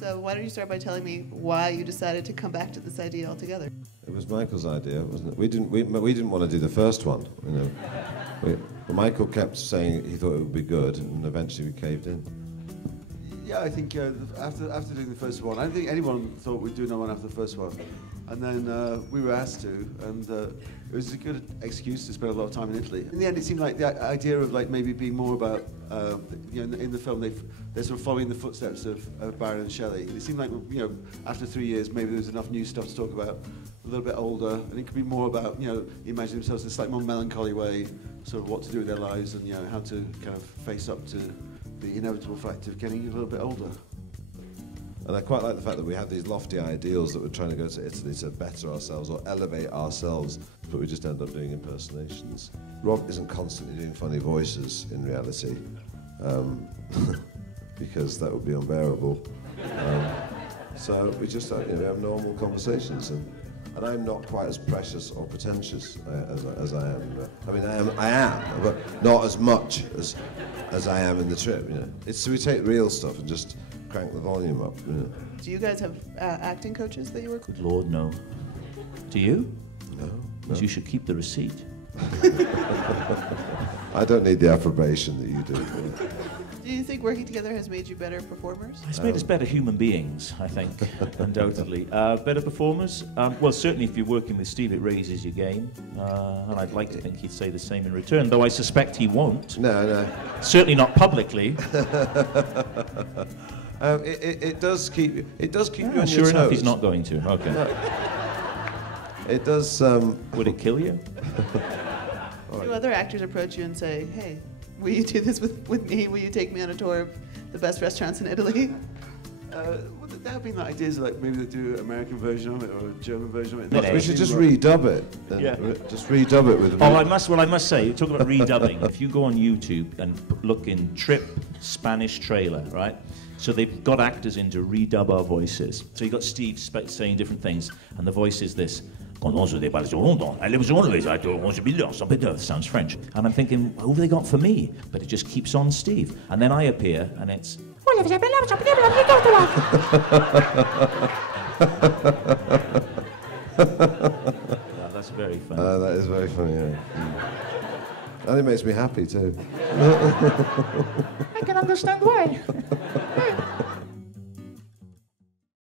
So why don't you start by telling me why you decided to come back to this idea altogether? It was Michael's idea, wasn't it? We didn't want to do the first one, you know. But Michael kept saying he thought it would be good, and eventually we caved in. Yeah, I think after doing the first one, I don't think anyone thought we'd do another one after the first one. And then we were asked to, and it was a good excuse to spend a lot of time in Italy. In the end, it seemed like the idea of like maybe being more about, you know, in the film they're sort of following the footsteps of Brydon and Shelley. It seemed like, you know, after 3 years, maybe there was enough new stuff to talk about. A little bit older, and it could be more about, you know, imagine themselves in a slightly more melancholy way, sort of what to do with their lives, and you know how to kind of face up to the inevitable fact of getting a little bit older. And I quite like the fact that we had these lofty ideals that we're trying to go to Italy to better ourselves or elevate ourselves, but we just end up doing impersonations. Rob isn't constantly doing funny voices in reality, because that would be unbearable. So we just you know, we have normal conversations, and I'm not quite as precious or pretentious as I am. I mean, I am, but not as much as I am in the trip. You know, it's so we take real stuff and just crank the volume up. You know. Do you guys have acting coaches that you work with? Lord, no. Do you? No. You should keep the receipt. I don't need the approbation that you do. Do you think working together has made you better performers? It's made us better human beings, I think, undoubtedly. Better performers? Well, certainly if you're working with Steve, it raises your game. And I'd like to think he'd say the same in return, though I suspect he won't. No. Certainly not publicly. It does keep you on your toes. Sure enough, he's not going to. Okay. No. It does... Would it kill you? Do other actors approach you and say, hey, will you do this with me? Will you take me on a tour of the best restaurants in Italy? Well, there have been ideas like maybe they do an American version of it or a German version of it. We should just redub it. Yeah. Just redub it with... Oh, I must say, talk about redubbing. If you go on YouTube and look in Trip Spanish trailer, right? So they've got actors in to redub our voices. So you've got Steve saying different things, and the voice is this. Sounds French. And I'm thinking, who have they got for me? But it just keeps on Steve. And then I appear, and it's... Yeah, that's very funny. That is very funny, yeah. And it makes me happy, too. I can understand why.